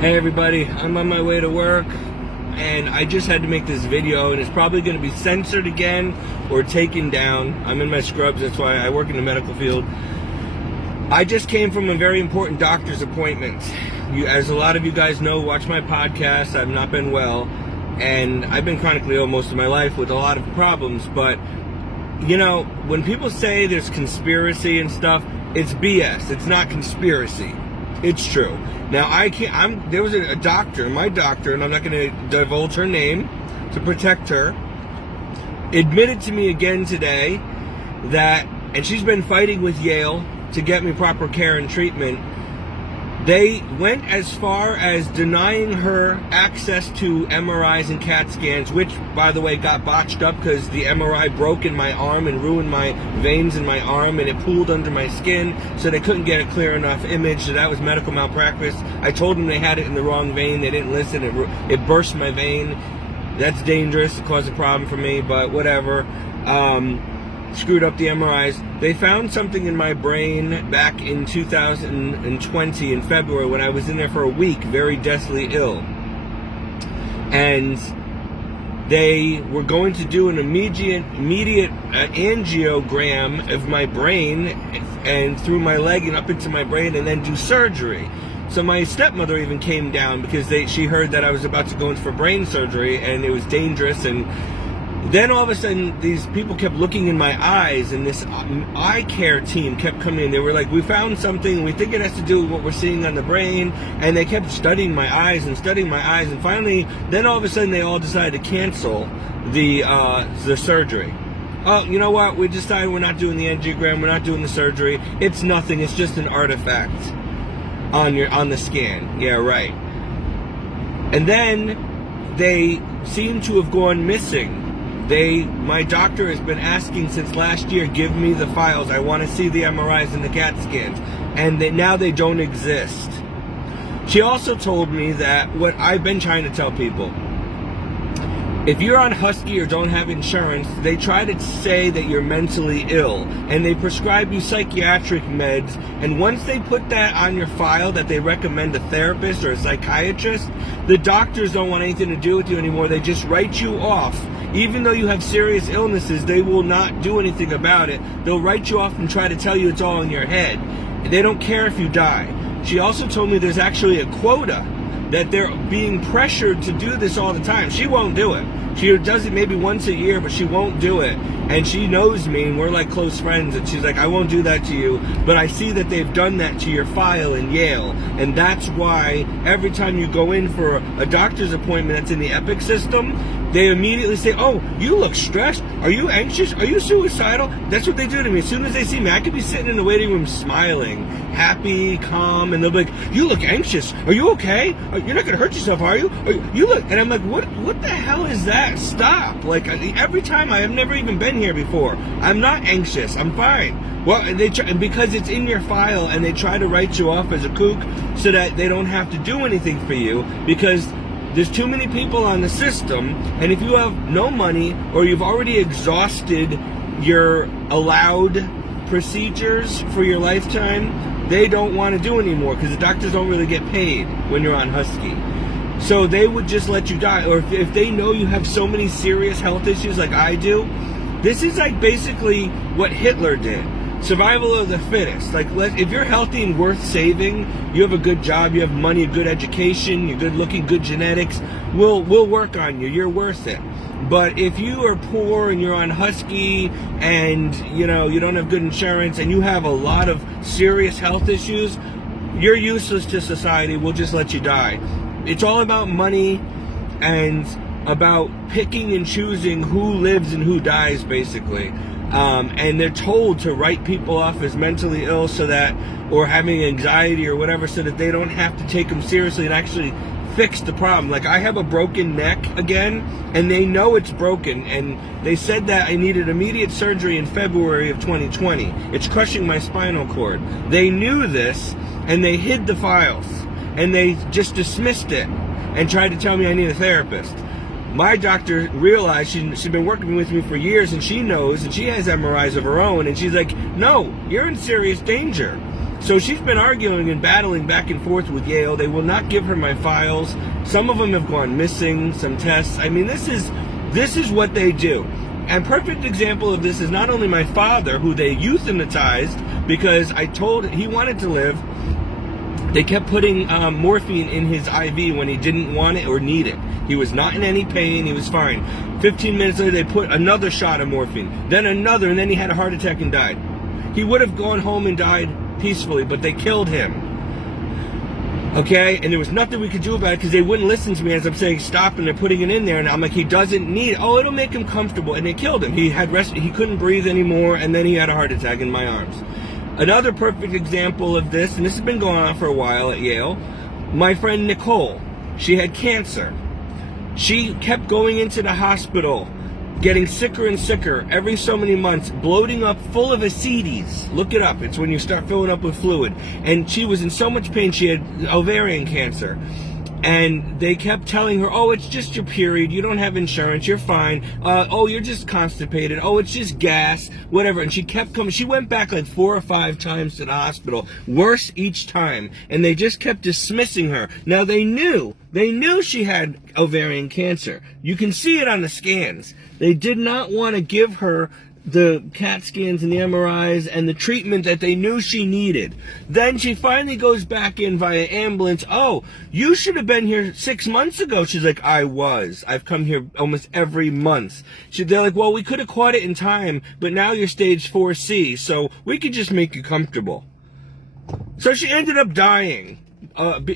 Hey everybody, I'm on my way to work and I just had to make this video and it's probably going to be censored again or taken down. I'm in my scrubs, that's why I work in the medical field. I just came from a very important doctor's appointment. As a lot of you guys know, watch my podcast, I've not been well and I've been chronically ill most of my life with a lot of problems, but you know, when people say there's conspiracy and stuff, it's BS. It's not conspiracy. It's true. Now, there was a doctor, my doctor, and I'm not going to divulge her name to protect her, admitted to me again today that, and she's been fighting with Yale to get me proper care and treatment. They went as far as denying her access to MRIs and CAT scans, which, by the way, got botched up because the MRI broke in my arm and ruined my veins in my arm, and it pooled under my skin, so they couldn't get a clear enough image. So that was medical malpractice. I told them they had it in the wrong vein. They didn't listen. It burst my vein. That's dangerous. It caused a problem for me, but whatever. Screwed up the MRIs. They found something in my brain back in 2020 in February when I was in there for a week, very deathly ill. And they were going to do an immediate angiogram of my brain and through my leg and up into my brain and then do surgery. So my stepmother even came down because she heard that I was about to go in for brain surgery and it was dangerous. And then all of a sudden, these people kept looking in my eyes, and this eye care team kept coming in. They were like, we found something, we think it has to do with what we're seeing on the brain, and they kept studying my eyes, and finally, then all of a sudden, they all decided to cancel the surgery. Oh, you know what, we decided we're not doing the angiogram, we're not doing the surgery, it's nothing, it's just an artifact on the scan. Yeah, right. And then, they seem to have gone missing. My doctor has been asking since last year, give me the files. I want to see the MRIs and the CAT scans. And now they don't exist. She also told me that what I've been trying to tell people. If you're on Husky or don't have insurance, they try to say that you're mentally ill. And they prescribe you psychiatric meds. And once they put that on your file that they recommend a therapist or a psychiatrist, the doctors don't want anything to do with you anymore. They just write you off. Even though you have serious illnesses, they will not do anything about it. They'll write you off and try to tell you it's all in your head. They don't care if you die. She also told me there's actually a quota, that they're being pressured to do this all the time. She won't do it. She does it maybe once a year, but she won't do it. And she knows me, and we're like close friends, and she's like, I won't do that to you, but I see that they've done that to your file in Yale. And that's why every time you go in for a doctor's appointment that's in the Epic system, they immediately say, oh, you look stressed. Are you anxious? Are you suicidal? That's what they do to me. As soon as they see me, I could be sitting in the waiting room smiling, happy, calm, and they'll be like, you look anxious. Are you okay? You're not going to hurt yourself, are you? You look, and I'm like, what the hell is that? Stop. Like, every time, I have never even been here before. I'm not anxious. I'm fine. Well, and because it's in your file, and they try to write you off as a kook so that they don't have to do anything for you, because there's too many people on the system, and if you have no money or you've already exhausted your allowed procedures for your lifetime, they don't want to do anymore because the doctors don't really get paid when you're on Husky. So they would just let you die. Or if they know you have so many serious health issues like I do, this is like basically what Hitler did. Survival of the fittest. Like, if you're healthy and worth saving, you have a good job, you have money, a good education, you're good looking, good genetics, we'll work on you. You're worth it. But if you are poor and you're on Husky and you don't have good insurance and you have a lot of serious health issues, you're useless to society. We'll just let you die. It's all about money and about picking and choosing who lives and who dies, basically. And they're told to write people off as mentally ill or having anxiety or whatever, so that they don't have to take them seriously and actually fix the problem. Like, I have a broken neck again, and they know it's broken, and they said that I needed immediate surgery in February of 2020. It's crushing my spinal cord. They knew this, and they hid the files, and they just dismissed it and tried to tell me I need a therapist. My doctor realized she's been working with me for years, and she knows, and she has MRIs of her own, and she's like, no, you're in serious danger. So she's been arguing and battling back and forth with Yale. They will not give her my files. Some of them have gone missing, some tests. I mean, this is what they do. And perfect example of this is not only my father, who they euthanized because I told he wanted to live. They kept putting morphine in his IV when he didn't want it or need it. He was not in any pain. He was fine. 15 minutes later, they put another shot of morphine, then another, and then he had a heart attack and died. He would have gone home and died peacefully, but they killed him. Okay? And there was nothing we could do about it because they wouldn't listen to me as I'm saying stop, and they're putting it in there, and I'm like, he doesn't need it. Oh, it'll make him comfortable. And they killed him. He couldn't breathe anymore, and then he had a heart attack in my arms. Another perfect example of this, and this has been going on for a while at Yale, my friend Nicole, she had cancer. She kept going into the hospital, getting sicker and sicker every so many months, bloating up full of ascites. Look it up. It's when you start filling up with fluid. And she was in so much pain. She had ovarian cancer. And they kept telling her, oh, it's just your period. You don't have insurance. You're fine. Oh, you're just constipated. Oh, it's just gas, whatever. And she kept coming. She went back like 4 or 5 times to the hospital, worse each time. And they just kept dismissing her. Now, they knew she had ovarian cancer. You can see it on the scans. They did not want to give her the CAT scans and the MRIs and the treatment that they knew she needed. Then she finally goes back in via ambulance. Oh, you should have been here 6 months ago. She's like, I was. I've come here almost every month. They're like, well, we could have caught it in time, but now you're stage 4C, so we could just make you comfortable. So she ended up dying.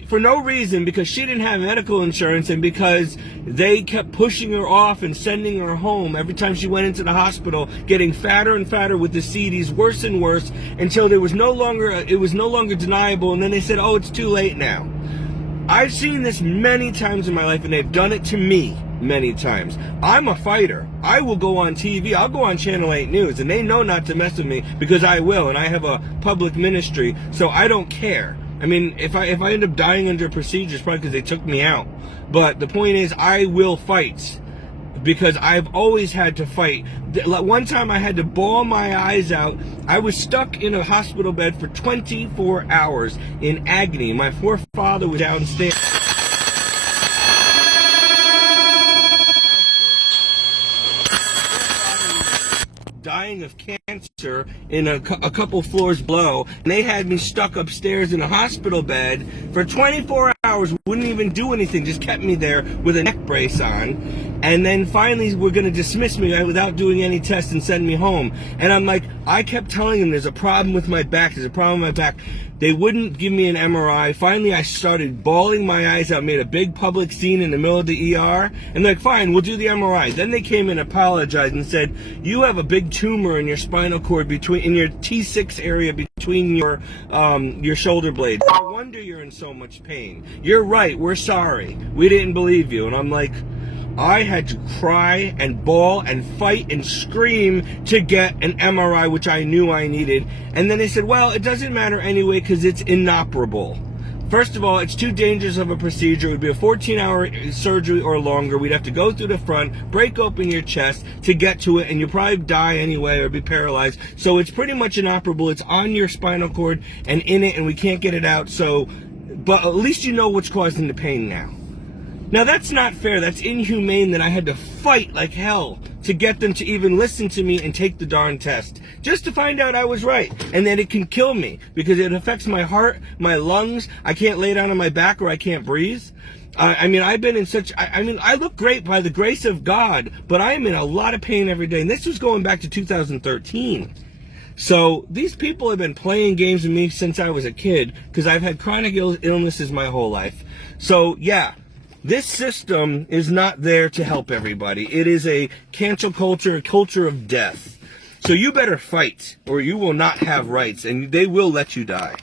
For no reason, because she didn't have medical insurance and because they kept pushing her off and sending her home every time she went into the hospital, getting fatter and fatter with the CDs, worse and worse, until it was no longer deniable, and then they said, oh, it's too late now. I've seen this many times in my life, and they've done it to me many times. I'm a fighter. I will go on TV. I'll go on Channel 8 News, and they know not to mess with me because I will, and I have a public ministry, so I don't care. I mean, if I end up dying under a procedure, it's probably because they took me out. But the point is, I will fight because I've always had to fight. One time I had to bawl my eyes out. I was stuck in a hospital bed for 24 hours in agony. My forefather was downstairs. Dying of cancer in a couple floors below, and they had me stuck upstairs in a hospital bed for 24 hours, wouldn't even do anything, just kept me there with a neck brace on, and then finally were going to dismiss me without doing any tests and send me home. And I'm like, I kept telling them there's a problem with my back, there's a problem with my back. They wouldn't give me an MRI. Finally, I started bawling my eyes out, made a big public scene in the middle of the ER, and they're like, fine, we'll do the MRI. Then they came and apologized and said, you have a big tumor in your spinal cord in your T6 area between your shoulder blades. No wonder you're in so much pain. You're right, we're sorry. We didn't believe you. And I'm like, I had to cry and bawl and fight and scream to get an MRI, which I knew I needed. And then they said, well, it doesn't matter anyway because it's inoperable. First of all, it's too dangerous of a procedure. It would be a 14-hour surgery or longer. We'd have to go through the front, break open your chest to get to it, and you'll probably die anyway or be paralyzed. So it's pretty much inoperable. It's on your spinal cord and in it, and we can't get it out. So, but at least you know what's causing the pain now. Now, that's not fair. That's inhumane that I had to fight like hell to get them to even listen to me and take the darn test. Just to find out I was right. And that it can kill me because it affects my heart, my lungs. I can't lay down on my back or I can't breathe. I mean, I've been in such... I look great by the grace of God, but I am in a lot of pain every day. And this was going back to 2013. So these people have been playing games with me since I was a kid because I've had chronic illnesses my whole life. So, yeah. This system is not there to help everybody. It is a cancel culture, a culture of death. So you better fight or you will not have rights and they will let you die.